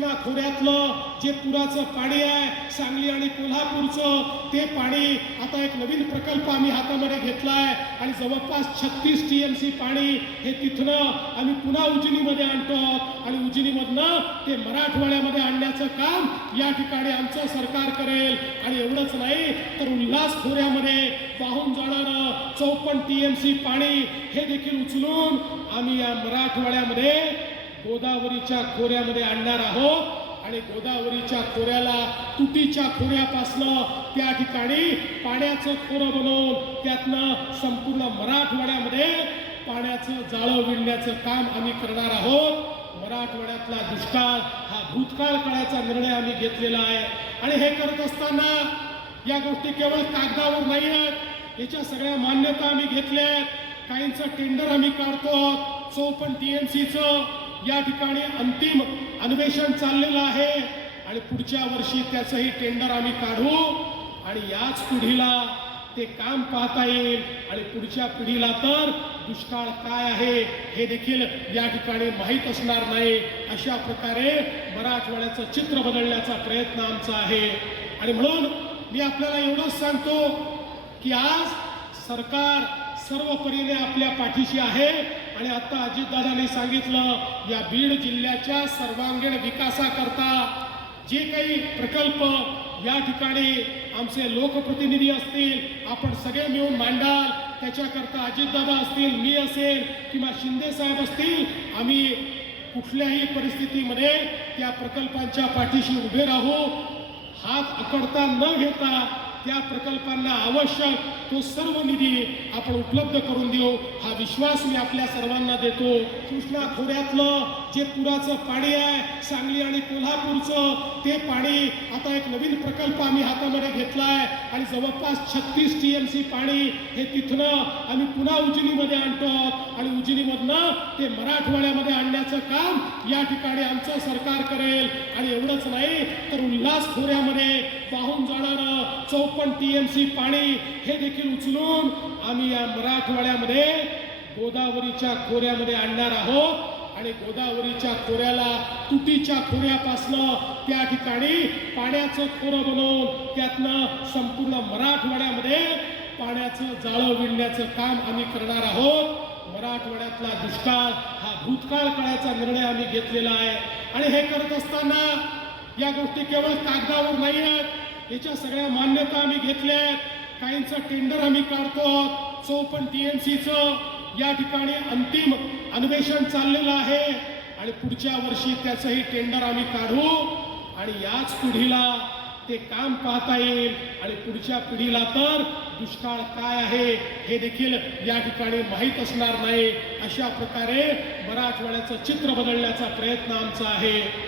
कृष्णा खोऱ्यातलं जे पुराचं पाणी आहे सांगली आणि कोल्हापूरचं ते पाणी आता एक नवीन प्रकल्प आम्ही हातामध्ये घेतलाय आणि जवळपास 36 TMC पाणी हे तिथनं आम्ही पुन्हा उजनीमध्ये आणतो आणि उजनीमधनं ते मराठवाड्यामध्ये आणण्याचं काम या ठिकाणी आमचं सरकार करेल। आणि एवढंच नाही तर उल्हास खोऱ्यामध्ये वाहून जाणारं 54 TMC पाणी हे देखील उचलून आम्ही या मराठवाड्यामध्ये गोदावरीच्या खोऱ्यामध्ये आणणार आहोत आणि गोदावरीच्या खोऱ्याला तुटीच्या खोऱ्यापासनं त्या ठिकाणी पाण्याचं खोरं बनवून त्यातनं संपूर्ण मराठवाड्यामध्ये पाण्याचं जाळं विणण्याचं काम आम्ही करणार आहोत। मराठवाड्यातला दुष्काळ हा भूतकाळ काळाचा निर्णय आम्ही घेतलेला आहे आणि हे करत असताना या गोष्टी केवळ कागदावर नाही आहेत, याच्या सगळ्या मान्यता आम्ही घेतल्या आहेत। काहींचं टेंडर आम्ही काढतो 54 TMCचं या ठिकाणी अंतिम अन्वेषण चाललेलं आहे आणि पुढच्या वर्षी त्याचंही टेंडर आम्ही काढू आणि याच पिढीला ते काम पाहता येईल आणि पुढच्या पिढीला तर दुष्काळ काय आहे हे देखील या ठिकाणी माहीत असणार नाही। अशा प्रकारे मराठवाड्याचं चित्र बदलण्याचा प्रयत्न आमचा आहे आणि म्हणून मी आपल्याला एवढंच सांगतो की आज सरकार सर्व परीने आपल्या पाठीशी आहे आणि आता अजितदादांनी सांगितलं या बीड जिल्ह्याच्या सर्वांगीण विकासाकरता जे काही प्रकल्प या ठिकाणी आमचे लोकप्रतिनिधी असतील आपण सगळे मिळून मांडाल, त्याच्याकरता अजितदादा असतील, मी असेल किंवा शिंदे साहेब असतील, आम्ही कुठल्याही परिस्थितीमध्ये त्या प्रकल्पांच्या पाठीशी उभे राहू। हात अकडता न घेता त्या प्रकल्पांना आवश्यक तो सर्व निधी आपण उपलब्ध करून देऊ हा विश्वास मी आपल्या सर्वांना देतो। कृष्णा खोऱ्यातलं जे पुराचं पाणी आहे सांगली आणि कोल्हापूरचं ते पाणी आता एक नवीन प्रकल्प आम्ही हातामध्ये घेतलाय आणि जवळपास 36 TMC पाणी हे तिथनं आम्ही पुन्हा उजनीमध्ये आणतो आणि उजनीमधनं ते मराठवाड्यामध्ये आणण्याचं काम या ठिकाणी आमचं सरकार करेल। आणि एवढंच नाही तर उल्हास खोऱ्यामध्ये वाहून जाणारं 54 TMC पाणी हे देखील उचलून आम्ही या मराठवाड्यामध्ये गोदावरीच्या खोऱ्यामध्ये आणणार आहोत आणि गोदावरीच्या खोऱ्याला तुटीच्या खोऱ्यापासनं त्या ठिकाणी पाण्याचं खोरं बनवून त्यातनं संपूर्ण मराठवाड्यामध्ये पाण्याचं जाळं विणण्याचं काम आम्ही करणार आहोत। मराठवाड्यातला दुष्काळ हा भूतकाळ काळाचा निर्णय आम्ही घेतलेला आहे आणि हे करत असताना या गोष्टी केवळ कागदावर नाही आहेत, याच्या सगळ्या मान्यता आम्ही घेतल्या आहेत। काहींचं टेंडर आम्ही काढतो 54 TMCचं या ठिकाणी अंतिम अन्वेषण चाललेलं आहे आणि पुढच्या वर्षी त्याचंही टेंडर आम्ही काढू आणि याच पिढीला ते काम पाहता येईल आणि पुढच्या पिढीला तर दुष्काळ काय आहे हे देखील या ठिकाणी माहीत असणार नाही। अशा प्रकारे मराठवाड्याचं चित्र बदलण्याचा प्रयत्न आमचा आहे।